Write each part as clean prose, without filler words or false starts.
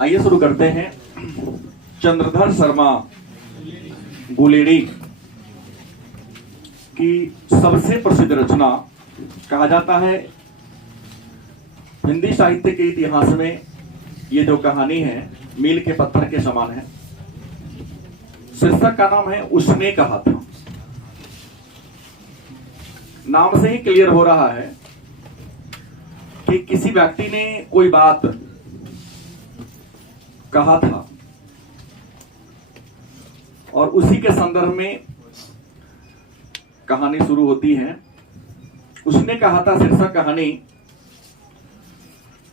आइए शुरू करते हैं। चंद्रधर शर्मा गुलेरी की सबसे प्रसिद्ध रचना, कहा जाता है हिंदी साहित्य के इतिहास में ये जो कहानी है मील के पत्थर के समान है। शीर्षक का नाम है उसने कहा था। नाम से ही क्लियर हो रहा है कि किसी व्यक्ति ने कोई बात कहा था और उसी के संदर्भ में कहानी शुरू होती है। उसने कहा था शीर्षक कहानी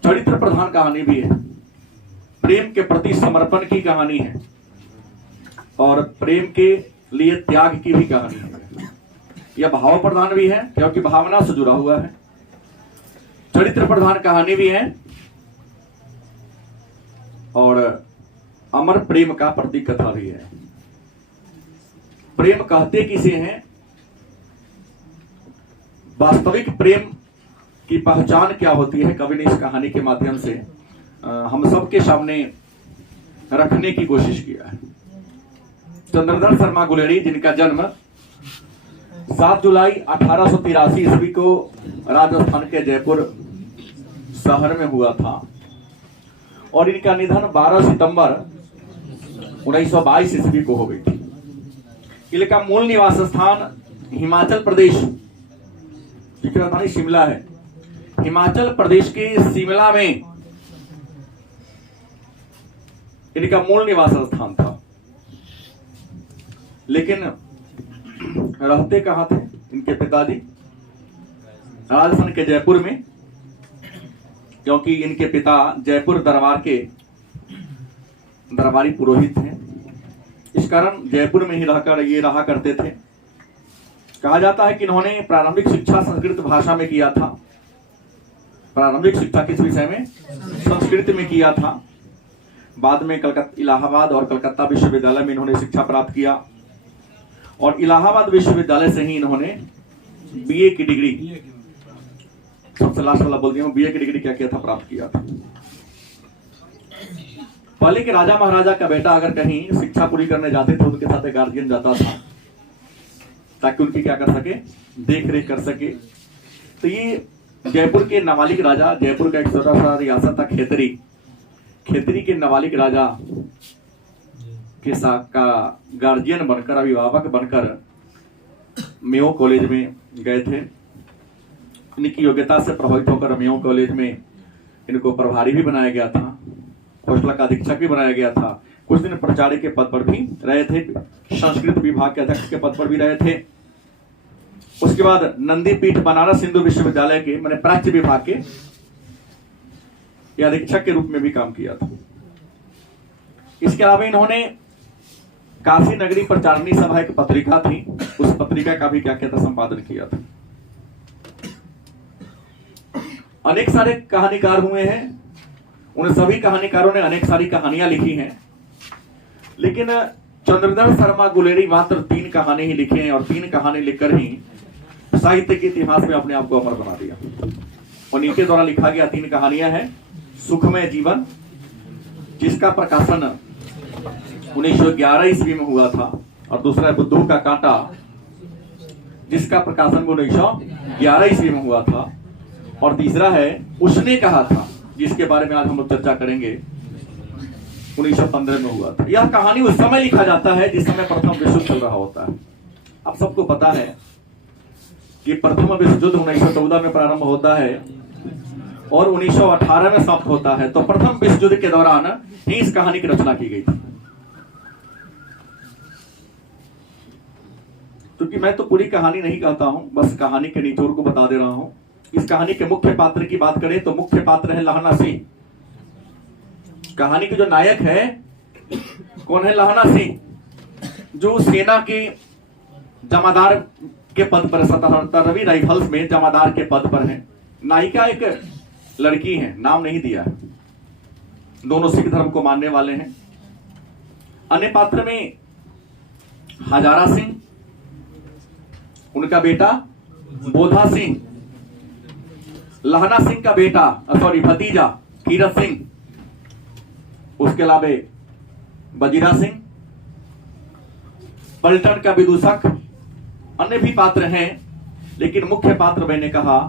चरित्र प्रधान कहानी भी है, प्रेम के प्रति समर्पण की कहानी है और प्रेम के लिए त्याग की भी कहानी है। यह भाव प्रधान भी है क्योंकि भावना से जुड़ा हुआ है, चरित्र प्रधान कहानी भी है और अमर प्रेम का प्रतीक कथा भी है। प्रेम कहते किसे हैं, वास्तविक प्रेम की पहचान क्या होती है, कवि ने इस कहानी के माध्यम से हम सबके सामने रखने की कोशिश किया है। चंद्रधर शर्मा गुलेरी, जिनका जन्म 7 जुलाई 1883 ईस्वी को राजस्थान के जयपुर शहर में हुआ था और इनका निधन 12 सितंबर 1922 ईस्वी को हो गई थी। इनका मूल निवास स्थान हिमाचल प्रदेश की राजधानी शिमला है। हिमाचल प्रदेश के शिमला में इनका मूल निवास स्थान था, लेकिन रहते कहां थे इनके पिताजी? राजस्थान के जयपुर में, क्योंकि इनके पिता जयपुर दरबार के दरबारी पुरोहित हैं। इस कारण जयपुर में ही रहकर ये रहा करते थे। कहा जाता है कि इन्होंने प्रारंभिक शिक्षा संस्कृत भाषा में किया था। प्रारंभिक शिक्षा किस विषय में? संस्कृत में किया था। बाद में इलाहाबाद और कलकत्ता विश्वविद्यालय में इन्होंने शिक्षा प्राप्त किया और इलाहाबाद विश्वविद्यालय से ही इन्होंने बीए की डिग्री, सबसे लास्ट वाला बोल दिया हूं, बीए की डिग्री क्या किया था, प्राप्त किया था। पहले के राजा महाराजा का बेटा अगर कहीं शिक्षा पूरी करने जाते थे, उनके साथ एक गार्जियन जाता था ताकि उनकी क्या कर सके, देख रेख कर सके। तो ये जयपुर के नाबालिग राजा, जयपुर का एक छोटा सा रियासत था खेतरी, खेतरी के नाबालिग राजा के साथ का गार्जियन बनकर, अभिभावक बनकर मेयो कॉलेज में गए थे। इनकी योग्यता से प्रभावित होकर मेयो कॉलेज में इनको प्रभारी भी बनाया गया था, हॉस्टल का अधीक्षक भी बनाया गया था। कुछ दिन प्राचार्य के पद पर भी रहे थे, संस्कृत विभाग के अध्यक्ष के पद पर भी रहे थे। उसके बाद नंदीपीठ बनारस हिंदू विश्वविद्यालय के मैंने प्राच्य विभाग के अधीक्षक के रूप में भी काम किया था। इसके अलावा इन्होंने काशी नगरी प्रचारणी सभा एक पत्रिका थी, उस पत्रिका का भी क्या किया था, संपादन किया था। अनेक सारे कहानीकार हुए हैं, उन सभी कहानीकारों ने अनेक सारी कहानियां लिखी हैं, लेकिन चंद्रधर शर्मा गुलेरी मात्र 3 कहानी ही लिखे हैं और 3 कहानी लिखकर ही साहित्य के इतिहास में अपने आप को अमर बना दिया। और इनके द्वारा लिखा गया 3 कहानियां हैं। सुखमय जीवन, जिसका प्रकाशन 1911 ईस्वी में हुआ था, और दूसरा है बुद्धू का कांटा, जिसका प्रकाशन 1911 ईस्वी में हुआ था, और तीसरा है उसने कहा था, जिसके बारे में आज हम लोग चर्चा करेंगे, 1915 में हुआ था। यह कहानी उस समय लिखा जाता है जिस समय प्रथम विश्व युद्ध चल रहा होता है। आप सबको पता है कि प्रथम विश्व युद्ध 1914 में प्रारंभ होता है और 1918 में समाप्त होता है। तो प्रथम विश्व युद्ध के दौरान ही इस कहानी की रचना की गई थी। क्योंकि मैं तो पूरी कहानी नहीं कहता हूं, बस कहानी के निचोड़ को बता दे रहा हूं। इस कहानी के मुख्य पात्र की बात करें तो मुख्य पात्र है लहना सिंह। कहानी के जो नायक है कौन है? लहना सिंह, जो सेना के जमादार के पद पर, 77वीं राइफल्स में जमादार के पद पर है। नायिका एक लड़की है, नाम नहीं दिया है, दोनों सिख धर्म को मानने वाले हैं। अन्य पात्र में हजारा सिंह, उनका बेटा बोधा सिंह, लहना सिंह का बेटा भतीजा कीरत सिंह, उसके अलावा बजीरा सिंह, पर्यटन का विदूषक, अन्य भी पात्र हैं, लेकिन मुख्य पात्र मैंने कहा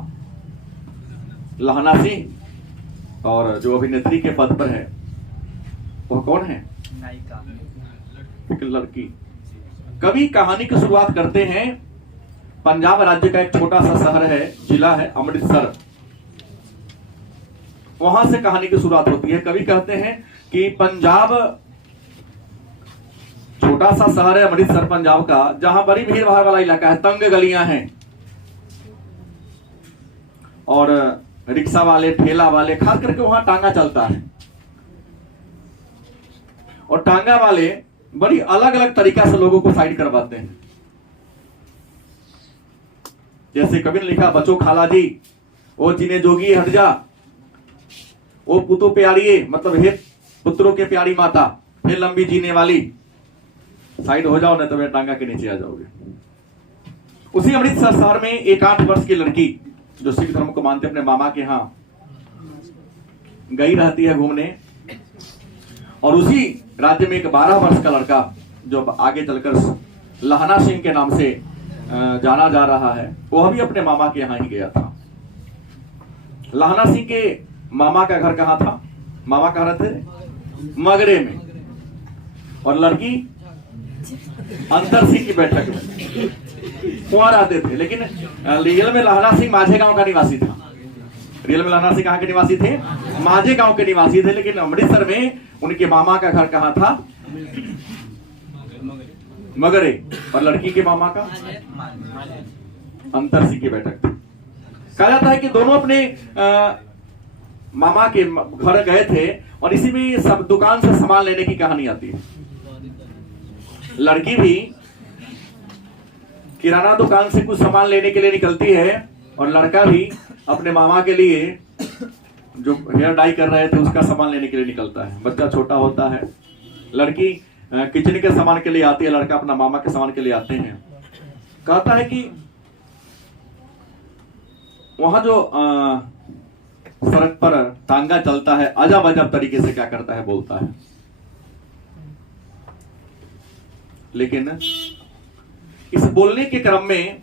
लहना सिंह, और जो अभिनेत्री के पद पर है वह कौन है? नायिका, एक लड़की। कवि कहानी की शुरुआत करते हैं, पंजाब राज्य का एक छोटा सा शहर है, जिला है अमृतसर, वहां से कहानी की शुरुआत होती है। कवि कहते हैं कि पंजाब छोटा सा शहर है अमृतसर पंजाब का, जहां बड़ी भीड़ भाड़ वाला इलाका है, तंग गलियां हैं, और रिक्शा वाले, ठेला वाले, खास करके वहां टांगा चलता है, और टांगा वाले बड़ी अलग अलग तरीका से लोगों को साइड करवाते हैं। जैसे कवि ने लिखा, बचो खाला जी, ओ जीने जोगी हट जा, ओ पुतो प्यारिये, मतलब हे पुत्रों के प्यारी माता, हे लंबी जीने वाली, साइड हो जाओ, नहीं तो मैं टांगा के नीचे आ जाओगे। उसी अमृतसर शहर में एक 8 वर्ष की लड़की जो सिख धर्म को मानते अपने मामा के यहाँ गई रहती है घूमने, और उसी राज्य में एक 12 वर्ष का लड़का जो आगे चलकर लहना सिंह के नाम से जाना जा रहा है, वह भी अपने मामा के यहाँ ही गया था। लहना सिंह के मामा का घर कहाँ था? मामा कहाँ रहते थे? मगरे में, और लड़की अंतर सिंह की बैठक में वहां रहते थे। लेकिन रियल में लहना सिंह माझे गांव का निवासी था। रियल में लहना सिंह कहाँ के निवासी थे? माझे गांव के निवासी थे, लेकिन अमृतसर में उनके मामा का घर कहाँ था? मगरे, और लड़की के मामा का अंतर सिंह की बैठक थी। कहा जाता है कि दोनों अपने मामा के घर गए थे, और इसी में सब दुकान से सामान लेने की कहानी आती है। लड़की भी किराना दुकान से कुछ सामान लेने के लिए निकलती है, और लड़का भी अपने मामा के लिए जो हेयर डाई कर रहे थे उसका सामान लेने के लिए निकलता है। बच्चा छोटा होता है, लड़की किचन के सामान के लिए आती है, लड़का अपना मामा के सामान के लिए आते हैं। कहता है कि वहां जो सड़क पर टांगा चलता है, अजब अजब तरीके से क्या करता है, बोलता है। लेकिन इस बोलने के क्रम में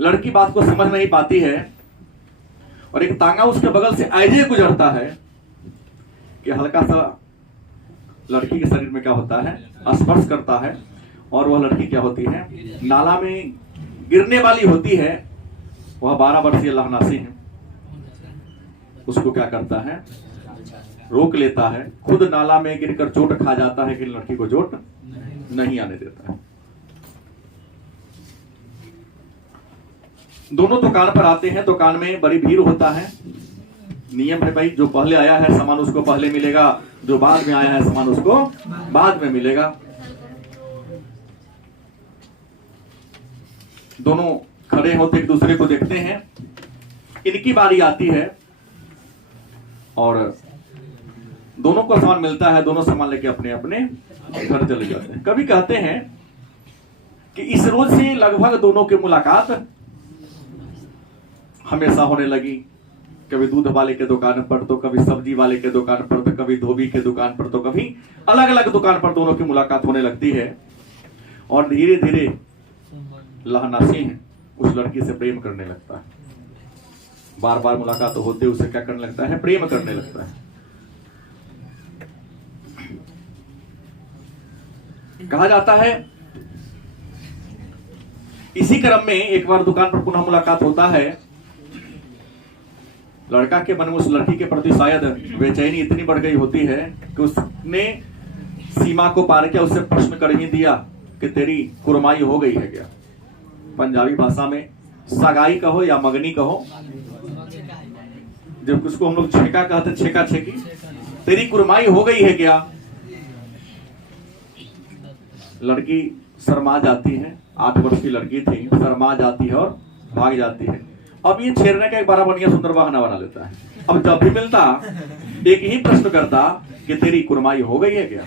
लड़की बात को समझ नहीं पाती है, और एक तांगा उसके बगल से ऐसे गुजरता है कि हल्का सा लड़की के शरीर में क्या होता है, स्पर्श करता है, और वह लड़की क्या होती है, नाला में गिरने वाली होती है। वह 12 वर्षीय लहना सिंह उसको क्या करता है, रोक लेता है, खुद नाला में गिरकर चोट खा जाता है, कि लड़की को चोट नहीं आने देता है। दोनों दुकान पर आते हैं, दुकान में बड़ी भीड़ होता है। नियम है भाई, जो पहले आया है सामान उसको पहले मिलेगा, जो बाद में आया है सामान उसको बाद में मिलेगा। दोनों खड़े होते एक दूसरे को देखते हैं, इनकी बारी आती है, और दोनों को सामान मिलता है, दोनों सामान लेके अपने अपने घर चले जाते हैं। कभी कहते हैं कि इस रोज से लगभग दोनों की मुलाकात हमेशा होने लगी। कभी दूध वाले के दुकान पर, तो कभी सब्जी वाले के दुकान पर, तो कभी धोबी के दुकान पर, तो कभी अलग अलग दुकान पर दोनों की मुलाकात होने लगती है, और धीरे धीरे लहना सिंह उस लड़की से प्रेम करने लगता है। बार बार मुलाकात होते उसे क्या करने लगता है, प्रेम करने लगता है। कहा जाता है इसी क्रम में एक बार दुकान पर पुनः मुलाकात होता है। लड़का के मन में उस लड़की के प्रति शायद बेचैनी इतनी बढ़ गई होती है कि उसने सीमा को पार किया, उससे प्रश्न कर ही दिया कि तेरी कुरमाई हो गई है क्या? पंजाबी भाषा में सगाई कहो या मगनी कहो, जब उसको हम लोग छेका कहते, छेका छेकी, तेरी कुरमाई हो गई है क्या? लड़की शर्मा जाती है, 8 वर्ष की लड़की थी, शर्मा जाती है और भाग जाती है। अब ये छेड़ने का एक बड़ा बढ़िया सुंदर बहाना बना लेता है। अब जब भी मिलता एक ही प्रश्न करता कि तेरी कुरमाई हो गई है क्या?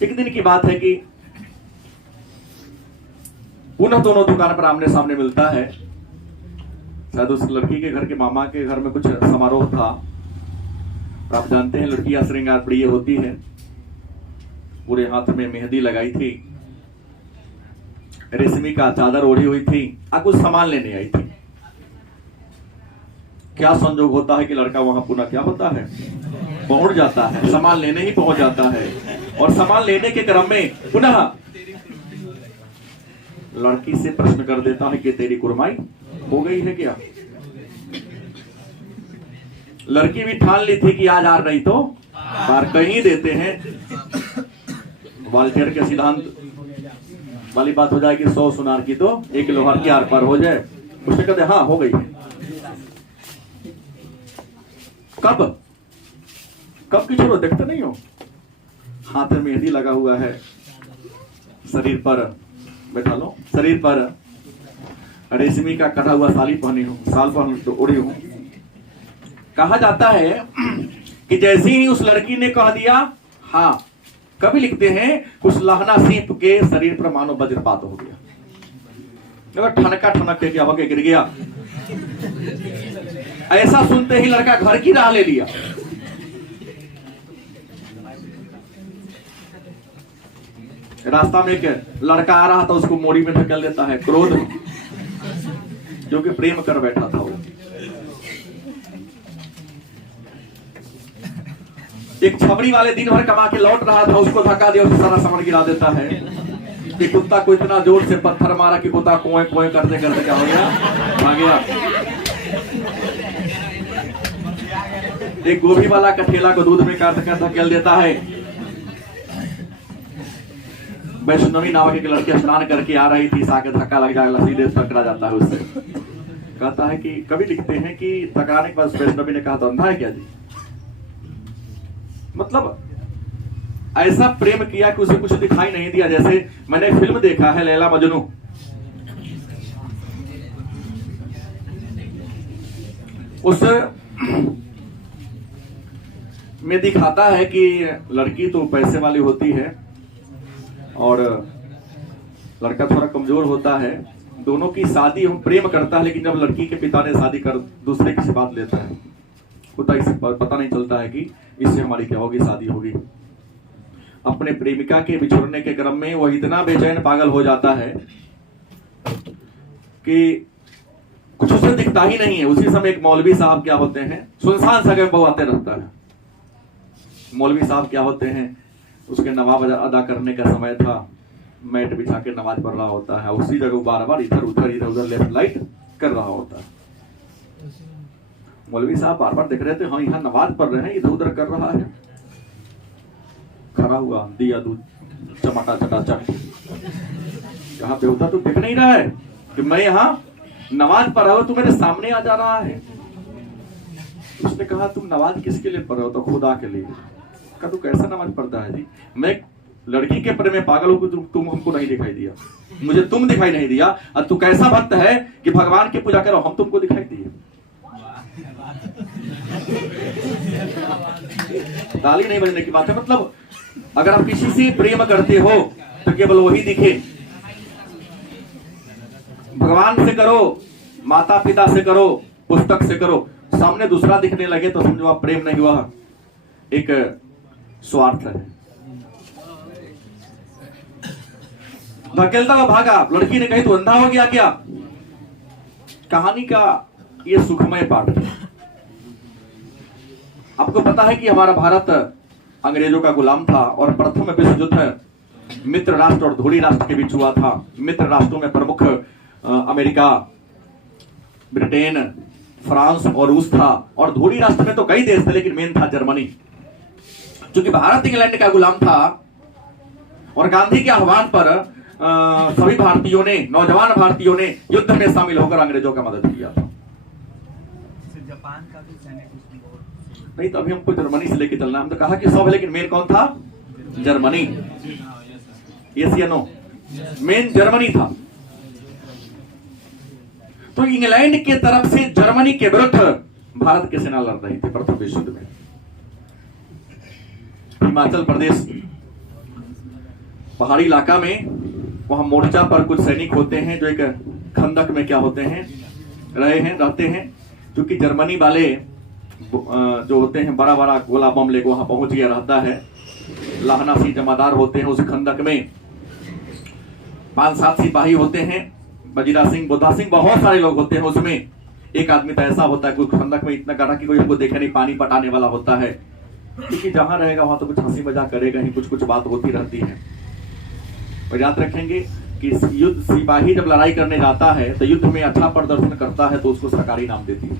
एक दिन की बात है कि पुनः दोनों दुकान पर आमने सामने मिलता है। शायद उस लड़की के घर के मामा के घर में कुछ समारोह था, तो आप जानते हैं लड़कियां श्रृंगार प्रिय होती है। पूरे हाथ में मेहंदी लगाई थी, रेशमी का चादर ओढ़ी हुई थी, कुछ सामान लेने आई थी। क्या संजोग होता है कि लड़का वहां पुनः क्या होता है, पहुंच जाता है, सामान लेने ही पहुंच जाता है। और सामान लेने के क्रम में पुनः लड़की से प्रश्न कर देता है कि तेरी कुर्माई हो गई है क्या। लड़की भी ठान ली थी कि आज आ रही तो बार कहीं देते हैं। वाल्टेयर के सिद्धांत वाली बात हो जाएगी, 100 सुनार की तो 1 लोहार की आर पार हो जाए। उसने कहते हाँ हो गई है। कब की छोड़ो, देखते नहीं हो, हाथ में मेहंदी लगा हुआ है, शरीर पर बैठा लो, शरीर पर रेशमी का कटा हुआ साड़ी पहनी हूं, साल पहन तो उड़ी हूं। कहा जाता है कि जैसे ही उस लड़की ने कह दिया हाँ, कभी लिखते हैं उस लहना सीप के शरीर पर मानो वज्रपात हो गया, ठनका ठनक के क्या हो गया, गिर गया। ऐसा सुनते ही लड़का घर की राह ले लिया। रास्ता में एक लड़का आ रहा था, उसको मोड़ी में धकेल देता है, क्रोध जो कि प्रेम कर बैठा था। वो एक छबड़ी वाले दिन भर कमा के लौट रहा था, उसको धक्का दिया, उसको सारा सामान गिरा देता है। कि कुत्ता को इतना जोर से पत्थर मारा कि कुत्ता कुएं कुएं करते करते क्या हो गया, भाग गया। एक गोभी वाला का ठेला को दूध में काट कर धकेल देता है। वैष्णवी नाव की लड़की स्नान करके आ रही थी, साके धक्का लग जाएगा, सीधे टकरा जाता है उससे। कहता है कि कभी लिखते हैं कि टकराने के बाद वैष्णवी ने कहा तो अंधा है क्या जी। मतलब ऐसा प्रेम किया कि उसे कुछ दिखाई नहीं दिया। जैसे मैंने फिल्म देखा है लैला मजनू, उस में दिखाता है कि लड़की तो पैसे वाली होती है और लड़का थोड़ा कमजोर होता है। दोनों की शादी हम प्रेम करता है, लेकिन जब लड़की के पिता ने शादी कर दूसरे की बात लेता है, पिता इसे पता नहीं चलता है कि इससे हमारी क्या होगी, शादी होगी। अपने प्रेमिका के बिछुड़ने के क्रम में वह इतना बेचैन पागल हो जाता है कि कुछ उसे दिखता ही नहीं है। उसी समय एक मौलवी साहब क्या होते हैं, सुनसान जगह बवाते रहता है। मौलवी साहब क्या होते हैं, उसके नमाज अदा करने का समय था, मैट बिछा के नमाज पढ़ रहा होता है। उसी जगह बार बार इधर उधर लेफ्ट राइट कर रहा होता है। मौलवी साहब बार बार देख रहे थे, हाँ यहाँ नमाज पढ़ रहे हैं, इधर उधर कर रहा है। खड़ा हुआ, दिया दूध चमाटा चटाचट। कहा बेहुदा तू देख नहीं रहा है कि मैं यहाँ नमाज पढ़ रहा हूं, तू मेरे सामने आ जा रहा है। उसने कहा तुम नमाज किसके लिए पढ़ रहे हो? तो खुदा के लिए। कहा तू कैसा नमाज पढ़ता है जी? मैं लड़की के प्रेम में पागल हूं, तुम हमको नहीं दिखाई दिया, मुझे तुम दिखाई नहीं दिया, और तू कैसा भक्त है कि भगवान की पूजा करो, हम तुमको दिखाई दिए। ताली नहीं बजने की बात है। मतलब अगर आप किसी से प्रेम करते हो तो केवल वही दिखे। भगवान से करो, माता पिता से करो, पुस्तक से करो, सामने दूसरा दिखने लगे तो समझो आप प्रेम नहीं हुआ, एक स्वार्थ है। धकेलता हुआ भागा। लड़की ने कही तू अंधा हो गया क्या? कहानी का ये सुखमय पाठ है। आपको पता है कि हमारा भारत अंग्रेजों का गुलाम था और प्रथम विश्व युद्ध मित्र राष्ट्र और धोड़ी राष्ट्र के बीच हुआ था। मित्र राष्ट्रों में प्रमुख अमेरिका, ब्रिटेन, फ्रांस और रूस था, और धोड़ी राष्ट्र में तो कई देश थे, लेकिन मेन था जर्मनी। क्योंकि भारत इंग्लैंड का गुलाम था और गांधी के आह्वान पर सभी भारतीयों ने, नौजवान भारतीयों ने युद्ध में शामिल होकर अंग्रेजों का मदद किया था। जापान का भी सैनिक नहीं तो अभी हमको जर्मनी से लेके चलना। हम तो कहा कि सब, लेकिन मेन कौन था? जर्मनी। यस या नो? मेन जर्मनी था। तो इंग्लैंड के तरफ से जर्मनी के विरुद्ध भारत की सेना लड़ रही थी प्रथम विश्व युद्ध में। हिमाचल प्रदेश पहाड़ी इलाका में, वहां मोर्चा पर कुछ सैनिक होते हैं जो एक खंदक में क्या होते हैं, रहते हैं। क्योंकि जर्मनी वाले जो होते हैं बड़ा बड़ा गोला बम लेके वहां पहुंच गया रहता है। लाहना सिंह जमादार होते हैं उस खंदक में, 5-7 सिपाही होते हैं, बजीरा सिंह, बुद्धा सिंह, बहुत सारे लोग होते हैं उसमें। एक आदमी तो ऐसा होता है कुछ खंदक में इतना गहरा कि कोई हमको देखे नहीं, पानी पटाने वाला होता है, क्योंकि जहां रहेगा वहां तो कुछ हंसी मजाक करेगा ही, कुछ कुछ बात होती रहती है। और याद रखेंगे कि युद्ध सिपाही जब लड़ाई करने जाता है तो युद्ध में अच्छा प्रदर्शन करता है तो उसको सरकार इनाम देती है।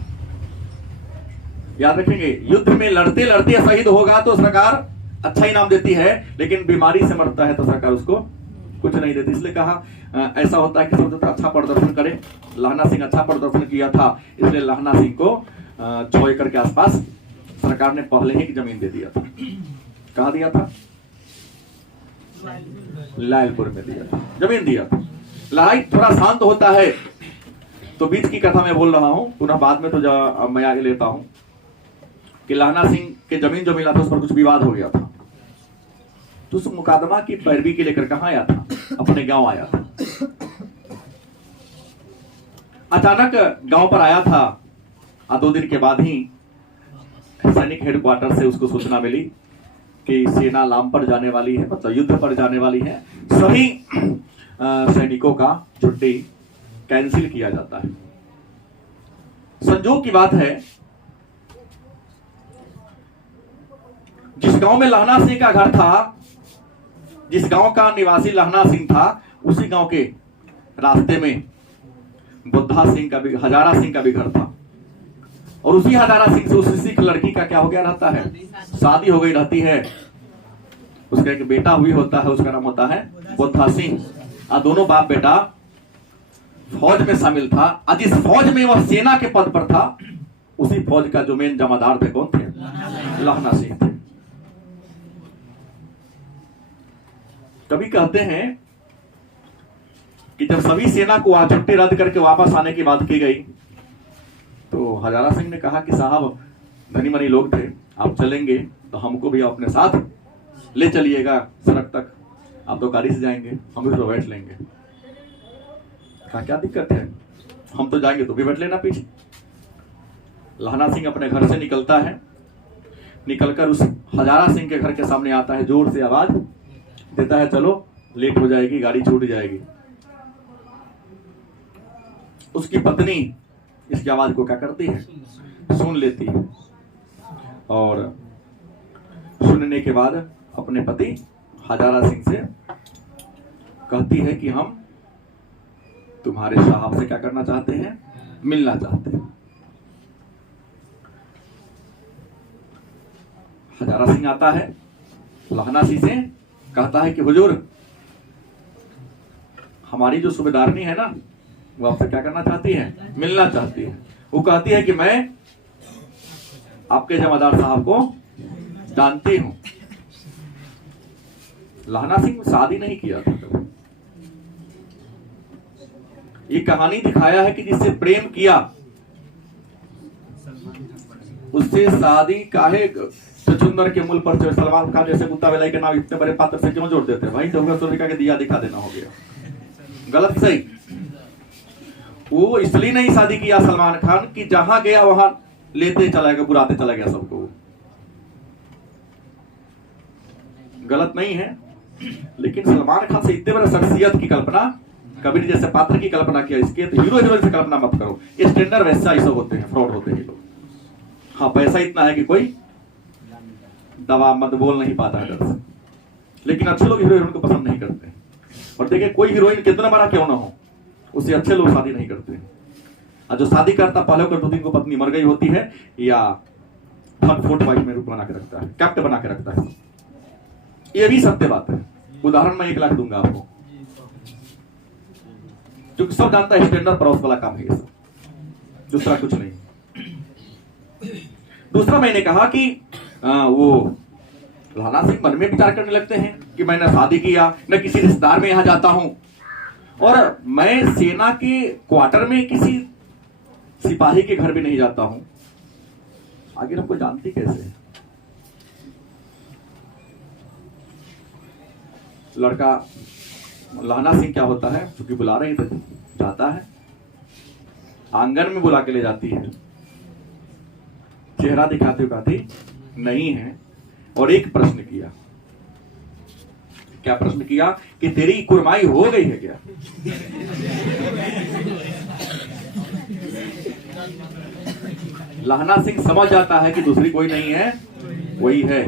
याद रखेंगे, युद्ध में लड़ते लड़ते शहीद होगा तो सरकार अच्छा इनाम देती है, लेकिन बीमारी से मरता है तो सरकार उसको कुछ नहीं देती। इसलिए कहा ऐसा होता है कि सब अच्छा प्रदर्शन करे। लाहना सिंह अच्छा प्रदर्शन किया था, इसलिए लाहना सिंह को 6 एकड़ के आसपास सरकार ने पहले ही जमीन दे दिया था। कहा दिया था? लायलपुर में दिया था, जमीन दिया था। लड़ाई थोड़ा शांत होता है तो बीच की कथा मैं बोल रहा हूं, पुनः बाद में तो मैं आगे लेता हूं कि लाहना सिंह के जमीन जो मिला था उस पर कुछ विवाद हो गया था। तो उस मुकदमा की पैरवी के लेकर कहां आया था? अपने गांव आया था। अचानक गांव पर आया था, 2 दिन के बाद ही सैनिक हेडक्वार्टर से उसको सूचना मिली कि सेना लाम पर जाने वाली है, मतलब युद्ध पर जाने वाली है। सभी सैनिकों का छुट्टी कैंसिल किया जाता है। संजोग की बात है, जिस गांव में लाहना सिंह का घर था, जिस गांव का निवासी लाहना सिंह था, उसी गांव के रास्ते में बुद्धा सिंह का भी, हजारा सिंह का भी घर था। और उसी हजारा सिंह से उसी सिख लड़की का क्या हो गया रहता है? शादी हो गई रहती है। उसका एक बेटा हुई होता है, उसका नाम होता है बुद्धा सिंह। दोनों बाप बेटा फौज में शामिल था। आज जिस फौज में वह सेना के पद पर था, उसी फौज का जो मेन जमादार थे कौन थे? लाहना सिंह थे। कभी कहते हैं कि जब सभी सेना को छुट्टी रद्द करके वापस आने की बात की गई तो हजारा सिंह ने कहा कि साहब धनी मनी लोग थे, आप चलेंगे तो हमको भी अपने साथ ले चलिएगा सड़क तक। आप तो गाड़ी से जाएंगे, हम भी तो बैठ लेंगे। कहा क्या दिक्कत है, हम तो जाएंगे तो भी बैठ लेना पीछे। लाहना सिंह अपने घर से निकलता है, निकलकर उस हजारा सिंह के घर के सामने आता है, जोर से आवाज देता है, चलो लेट हो जाएगी, गाड़ी छूट जाएगी। उसकी पत्नी इसकी आवाज को क्या करती है? सुन लेती है, और सुनने के बाद अपने पति हजारा सिंह से कहती है कि हम तुम्हारे साहब से क्या करना चाहते हैं? मिलना चाहते हैं। हजारा सिंह आता है, लाहना सिंह से कहता है कि हुजूर, हमारी जो सूबेदारनी है ना, वो आपसे क्या करना चाहती है? मिलना चाहती है। वो कहती है कि मैं आपके जमादार साहब को जानती हूं। लाहना सिंह शादी नहीं किया था कभी। ये कहानी दिखाया है कि जिससे प्रेम किया उससे शादी काहे चुंदर के मूल पर सलमान खान जैसे कुत्ता वेलाई के नाम इतने बड़े पात्र से क्यों जोड़ देते हैं भाई? 200 रुपया के दिया दिखा देना हो गया। गलत सही। वो इसलिए नहीं शादी किया सलमान खान कि जहां गया वहां लेते चला गया, बुलाते चला गया सबको। गलत नहीं है, लेकिन सलमान खान से इतने बड़े शख्सियत की कल्पना, कबीर जैसे पात्र की कल्पना किया, इसके तो हीरो हीरोइन से कल्पना मत करो। ये स्टैंडर्ड वैसा ही सब होते हैं, फ्रॉड होते हैं लोग। हाँ, पैसा इतना है कि कोई दवा मत बोल नहीं पाता है डर से, लेकिन अच्छे लोग हीरो हीरोइन को पसंद नहीं करते। और देखिए, कोई हीरोइन कितना बड़ा क्यों ना हो, उससे अच्छे लोग शादी नहीं करते। और जो शादी करता, पहले को 2 दिन को पत्नी मर गई होती है या थर्ड फोर्थ वाइफ में रूप बना के रखता है, कैप्ट बना के रखता है। ये भी सत्य बात है। उदाहरण मैं 1 लाख दूंगा आपको, क्योंकि सब जानता है स्टैंडर्ड पड़ोस वाला काम है ये सब, दूसरा कुछ नहीं। दूसरा मैंने कहा कि वो लाहना सिंह मन में विचार करने लगते हैं कि मैंने शादी किया, मैं किसी रिश्तेदार में यहां जाता हूं, और मैं सेना के क्वार्टर में किसी सिपाही के घर भी नहीं जाता हूं। आगे हमको जानती कैसे? लड़का लाहना सिंह क्या होता है, क्योंकि बुला रही थी, जाता है, आंगन में बुला के ले जाती है, चेहरा दिखाते हुए कहती नहीं है, और एक प्रश्न किया। क्या प्रश्न किया? कि तेरी कुरमाई हो गई है क्या? लहना सिंह समझ जाता है कि दूसरी कोई नहीं है, वही है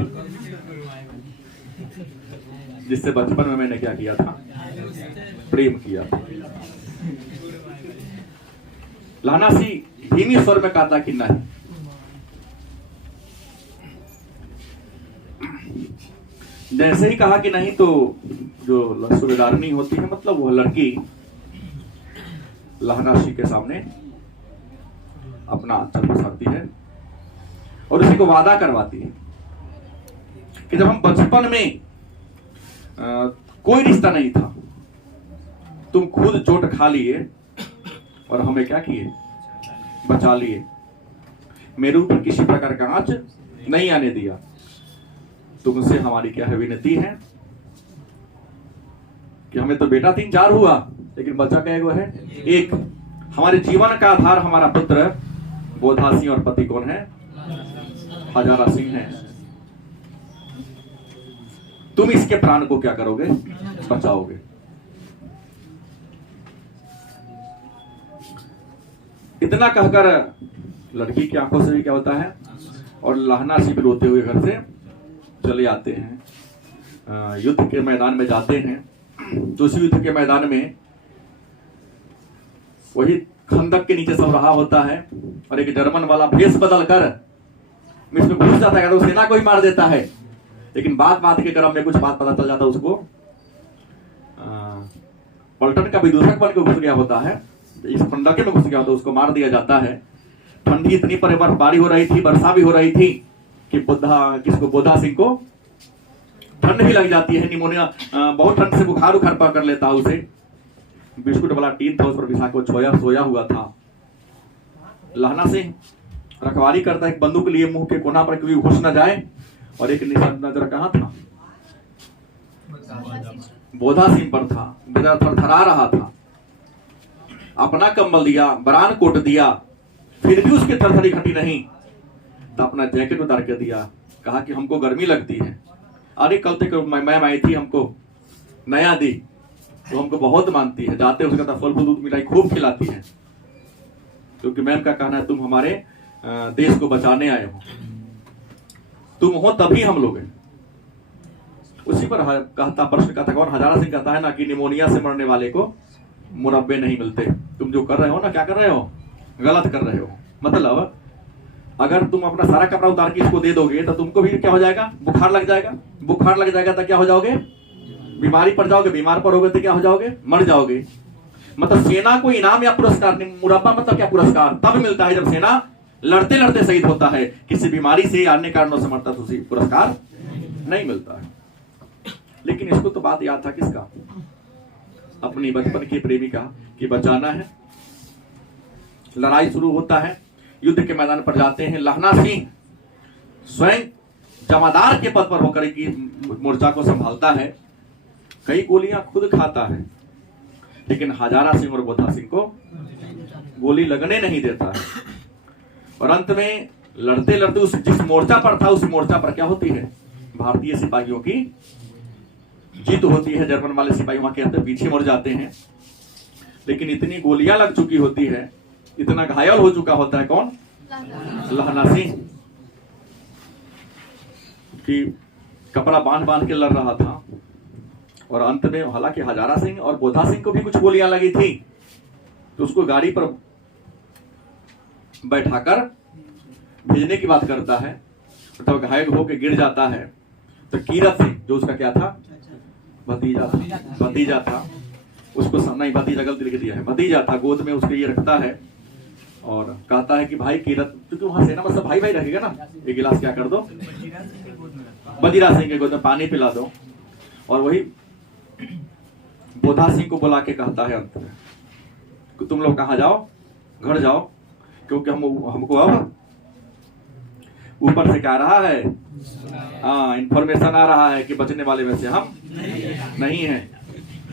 जिससे बचपन में मैंने क्या किया था, प्रेम किया था। लहना सिंह धीमी स्वर में कहता कि नहीं। जैसे ही कहा कि नहीं तो जो सूबेदारनी होती है, मतलब वो लड़की लहना सिंह के सामने अपना आंचल पसारती है और उसी को वादा करवाती है कि जब हम बचपन में कोई रिश्ता नहीं था, तुम खुद चोट खा लिए और हमें क्या किए, बचा लिए, मेरे ऊपर किसी प्रकार का आंच नहीं आने दिया। तुमसे हमारी क्या है, विनती है कि हमें तो बेटा 3-4 हुआ, लेकिन बच्चा क्या है, एक। हमारे जीवन का आधार हमारा पुत्र बोधा सिंह और पति कौन है, हजारा सिंह है। तुम इसके प्राण को क्या करोगे, बचाओगे। इतना कहकर लड़की की आंखों से भी क्या होता है, और लहना सिंह रोते हुए घर से चले आते हैं। युद्ध के मैदान में जाते हैं तो उसी युद्ध के मैदान में वही खंदक के नीचे सब रहा होता है और एक जर्मन वाला भेष बदल कर इसमें घुस जाता है, तो सेना को ही मार देता है। लेकिन बात के क्रम में कुछ बात पता चल जाता है उसको, पलटन का विदूषक बन के घुस गया होता है, इस खंदक में घुस गया होता है, उसको मार दिया जाता है। ठंडी इतनी पर बर्फबारी हो रही थी, वर्षा भी हो रही थी कि बोधा सिंह को ठंड भी लग जाती है, निमोनिया, बहुत ठंड से बुखार पकड़ लेता है उसे। बिस्कुट वाला टीन था, उस पर बिछा के सोया हुआ था। लहना सिंह रखवाली करता है, एक बंदूक लिए मुंह के कोना पर कभी घुस न जाए, और एक निशान नजर कहां था, बोधा सिंह पर था। बेचारा थरथरा रहा था, अपना कंबल दिया, बरान कोट दिया, फिर भी उसकी थरथरी घटी नहीं, तो अपना जैकेट उतार के दिया, कहा कि हमको गर्मी लगती है। अरे कल तक मैम आई थी, हमको नया दी, तो हमको बहुत मानती है, जाते उसका तो फल फूल दूध मिठाई खूब खिलाती है, क्योंकि मैम का कहना है तुम हमारे देश को बचाने आए हो, तुम हो तभी हम लोग हैं। उसी पर कहता प्रश्न कहता कौन, हजारा सिंह कहता है ना कि निमोनिया से मरने वाले को मुरब्बे नहीं मिलते। तुम जो कर रहे हो ना, क्या कर रहे हो, गलत कर रहे हो। मतलब अगर तुम अपना सारा कपड़ा उतार के इसको दे दोगे तो तुमको भी क्या हो जाएगा, बुखार लग जाएगा। बुखार लग जाएगा तो क्या हो जाओगे, बीमारी पड़ जाओगे, बीमार पड़ोगे तो क्या हो जाओगे, मर जाओगे। मतलब सेना को इनाम या पुरस्कार, मुरब्बा मतलब क्या, पुरस्कार तब मिलता है जब सेना लड़ते लड़ते शहीद होता है, किसी बीमारी से अन्य कारणों से मरता तो उसे पुरस्कार नहीं मिलता है। लेकिन इसको तो बात याद था किसका, अपनी बचपन की प्रेमिका की बचाना है। लड़ाई शुरू होता है, युद्ध के मैदान पर जाते हैं। लहना सिंह स्वयं जमादार के पद पर होकर की मोर्चा को संभालता है, कई गोलियां खुद खाता है, लेकिन हजारा सिंह और बोधा सिंह को गोली लगने नहीं देता है। और अंत में लड़ते लड़ते उस जिस मोर्चा पर था, उस मोर्चा पर क्या होती है, भारतीय सिपाहियों की जीत होती है। जर्मन वाले सिपाही वहां के अंदर पीछे मुड़ जाते हैं, लेकिन इतनी गोलियां लग चुकी होती है, इतना घायल हो चुका होता है कौन, लहना सिंह, कि कपड़ा बांध के लड़ रहा था। और अंत में हालांकि हजारा सिंह और बोधा सिंह को भी कुछ गोलियां लगी थी, तो उसको गाड़ी पर बैठाकर भेजने की बात करता है। तो घायल होकर गिर जाता है, तो कीरत सिंह जो उसका क्या था, भतीजा था, उसको नहीं, भतीजा गलती लिख दिया है, भतीजा था, गोद में उसके ये रखता है और कहता है कि भाई कीरत, क्योंकि वहां सेना में सब भाई भाई रखेगा ना, एक गिलास क्या कर दो, बजीरा सिंह के गोद में पानी पिला दो। और वही बोधा सिंह को बुला के कहता है अंत में कि तुम लोग कहां जाओ, घर जाओ, क्योंकि हमको अब ऊपर से क्या आ रहा है, इंफॉर्मेशन आ रहा है कि बचने वाले में से हम नहीं है,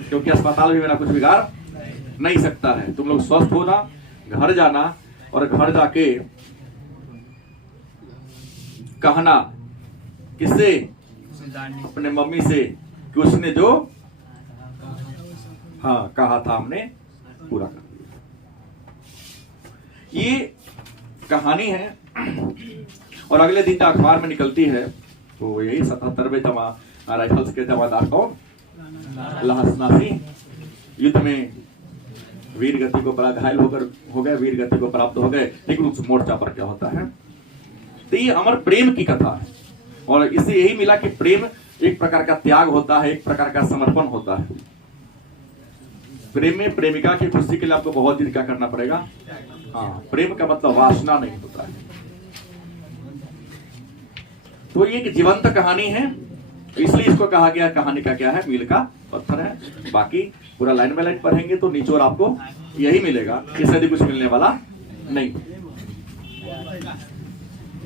क्योंकि अस्पताल भी मेरा कुछ बिगाड़ नहीं सकता है। तुम लोग स्वस्थ होना, घर जाना, और घर जाके कहना, किससे? सुधारने अपने मम्मी से, कि उसने जो हाँ कहा था हमने पूरा कर दिया। ये कहानी है और अगले दिन अखबार में निकलती है तो यही 77वें राइफल्स के जमादार कौन? लहसनासी युद्ध में वीर गति को बड़ा घायल हो गए, वीर गति को प्राप्त हो गए। लेकिन उस मोर्चा पर क्या होता है? तो ये अमर प्रेम की कथा है और इससे यही मिला कि प्रेम एक प्रकार का त्याग होता है, एक प्रकार का समर्पण होता है। प्रेम में प्रेमिका की खुशी के लिए आपको बहुत दिन क्या करना पड़ेगा? हाँ, प्रेम का मतलब वासना नहीं होता है। तो ये एक जीवंत कहानी है, इसलिए इसको कहा गया कहानी का क्या है? मील का पत्थर है। बाकी पूरा लाइन बाय लाइन पढ़ेंगे तो निचोड़ आपको यही मिलेगा, इससे अधिक कुछ मिलने वाला नहीं।